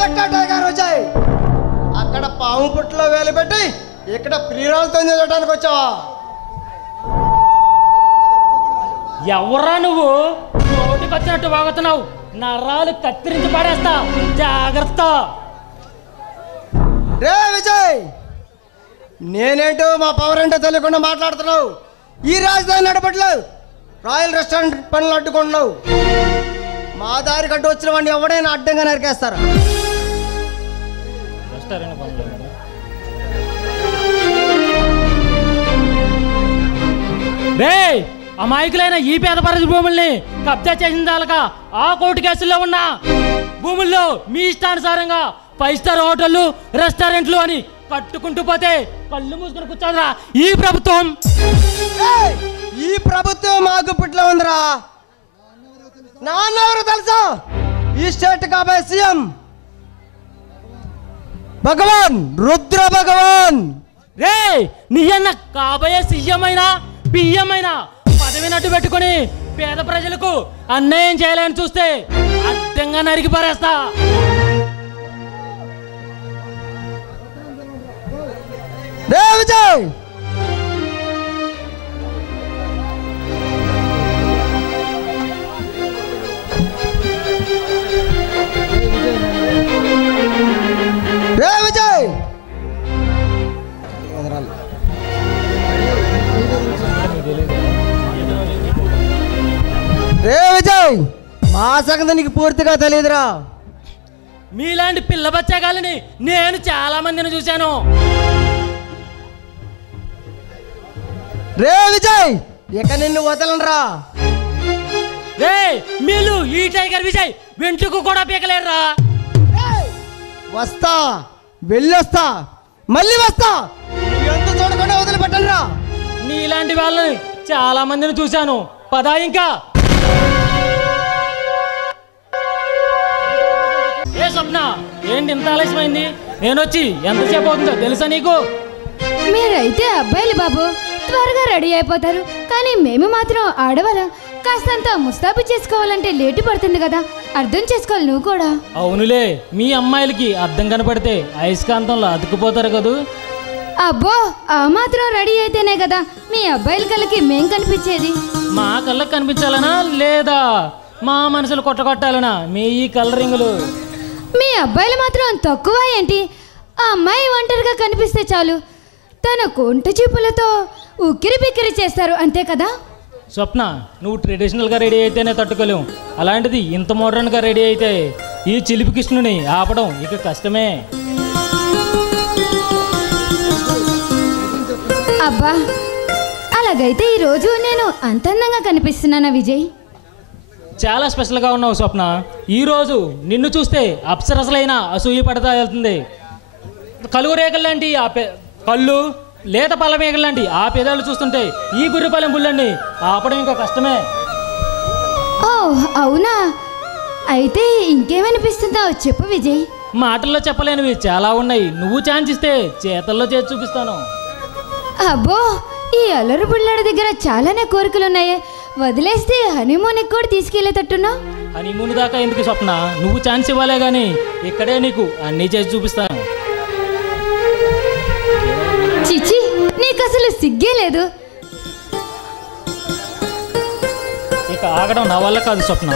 Inspector tiger వచ్చాయి. అక్కడ పాము పుట్లో వేలు పెట్టి ఇక్కడ ప్రియురాలతో చూడటానికి వచ్చావా? ఎవరా నువ్వు? నోటికి వచ్చినట్టు వాగుతున్నావు. నరాలు కత్తిరించి పడేస్తా, జాగ్రత్త. రే విజయ్, నేనేంటో మా పవర్ ఏంటో తెలియకుండా మాట్లాడుతున్నావు. ఈ రాజధాని నడపట్లేదు, రాయల్ రెస్టారెంట్ పనులు అడ్డుకుంటున్నావు. మా దారి కట్టు వచ్చిన వాడిని ఎవడైనా అడ్డంగా నరికేస్తారా? అమాయకులైన ఈ పేద పరిధి భూముల్ని కబ్జా చేసిన దాకా ఆ కోర్టు కేసుల్లో ఉన్న భూముల్లో మీ ఇష్టానుసారంగా 5 స్టార్ హోటళ్లు, రెస్టారెంట్లు అని కట్టుకుంటూ పోతే కళ్ళు మూసుకొని కూర్చోదురా ఈ ప్రభుత్వం. ఈ ప్రభుత్వం మా గుప్పిట్లో ఉందిరా. నాన్నెవరు తెలుసా? ఈ స్టేట్ కాబోయే సీఎం భగవాన్, రుద్ర భగవాన్. రే నీ అన్న కాబోయే సీఎం అయినా పిఎం అయినా పదవినట్టు పెట్టుకుని పేద ప్రజలకు అన్యాయం చేయాలని చూస్తే అడ్డంగా నరికి పారేస్తా. రే విజయ్, రే విజయ్, రే విజయ్, మా సంగతి నీకు పూర్తిగా తెలియదురా. మీలాంటి పిల్ల బచ్చాగాలని నేను చాలా మందిని చూశాను. రే విజయ్, ఇక నిన్ను వదలనరా. రే మీరు ఈ టైగర్ విజయ్ వెంట్రుకు కూడా పీకలేరురా. వస్తా, వెళ్ళొస్తా, మళ్ళీ వస్తా. ఎంత చూడకుండా వదిలిపెట్టనురా. నీలాంటి వాళ్ళని చాలా మందిని చూశాను. పదా ఇంకా. ఏ స్వప్న, ఏంటి ఇంత ఆలస్యమైంది? నేను వచ్చి ఎంతసేపు అవుతుందో తెలుసా నీకు? మీరైతే అబ్బాయిలు బాబు, త్వరగా రెడీ అయిపోతారు. కానీ మేము మాత్రం ఆడవాళ్ళం. కాస్తంత ముస్తాబు చేసుకోవాలంటే లేటు పడుతుంది కదా, అర్థం చేసుకోవాలి నువ్వు కూడా. అవునులే, మీ అమ్మాయిలకి అర్థం కనపడితే అయస్కాంతంలో అతుక్కుపోతారు కదూ. అబ్బో, ఆ మాత్రం రెడీ అయితేనే కదా మీ అబ్బాయిల కళ్ళకి మేం కనిపించేది. మా కళ్ళకి కనిపించాలనా లేదా మా మనసులు కొట్టగొట్టాలనా మీ ఈ కలరింగులు? మీ అబ్బాయిలు మాత్రం తక్కువ ఏంటి? ఆ అమ్మాయి ఒంటరిగా కనిపిస్తే చాలు, తన కొంట చూపులతో ఉక్కిరి బిక్కిరి చేస్తారు, అంతే కదా. స్వప్న, నువ్వు ట్రెడిషనల్గా రెడీ అయితేనే తట్టుకోలేవు. అలాంటిది ఇంత మోడర్న్గా రెడీ అయితే ఈ చిలిపి కృష్ణుని ఆపడం ఇక కష్టమే. అబ్బా, అలాగైతే ఈరోజు నేను అంత అందంగా కనిపిస్తున్నానా విజయ్? చాలా స్పెషల్గా ఉన్నావు స్వప్న. ఈరోజు నిన్ను చూస్తే అప్సరసలైన అసూయ పడతా వెళ్తుంది. కలుగు రేఖలు లాంటి ఆ కళ్ళు, లేత పల్లమేకలు లాంటి ఆ పెదాలు చూస్తుంటే ఈ గుర్రిపాలెం బుల్లన్ని ఆపడం ఇంకా కష్టమే. ఓ అవునా, అయితే ఇంకేమనిపిస్తుందో చెప్పు విజయ్. మాటల్లో చెప్పలేనివి చాలా ఉన్నాయి. నువ్వు ఛాన్స్ ఇస్తే చేతల్లో చేసి చూపిస్తాను. అబ్బో, ఈ అల్లరి బుల్లడి దగ్గర చాలానే కోరికలున్నాయే. వదిలేస్తే హనీమూన్కి కూడా తీసుకెళ్లేటట్టున్నా. హనీమూన్ దాకా ఎందుకు స్వప్న, నువ్వు ఛాన్స్ ఇవ్వాలే గానీ ఇక్కడే నీకు అన్నీ చేసి చూపిస్తాను. చిచి, నీకు అసలు సిగ్గే లేదు. ఇక ఆగడం నా వల్ల కాదు స్వప్న.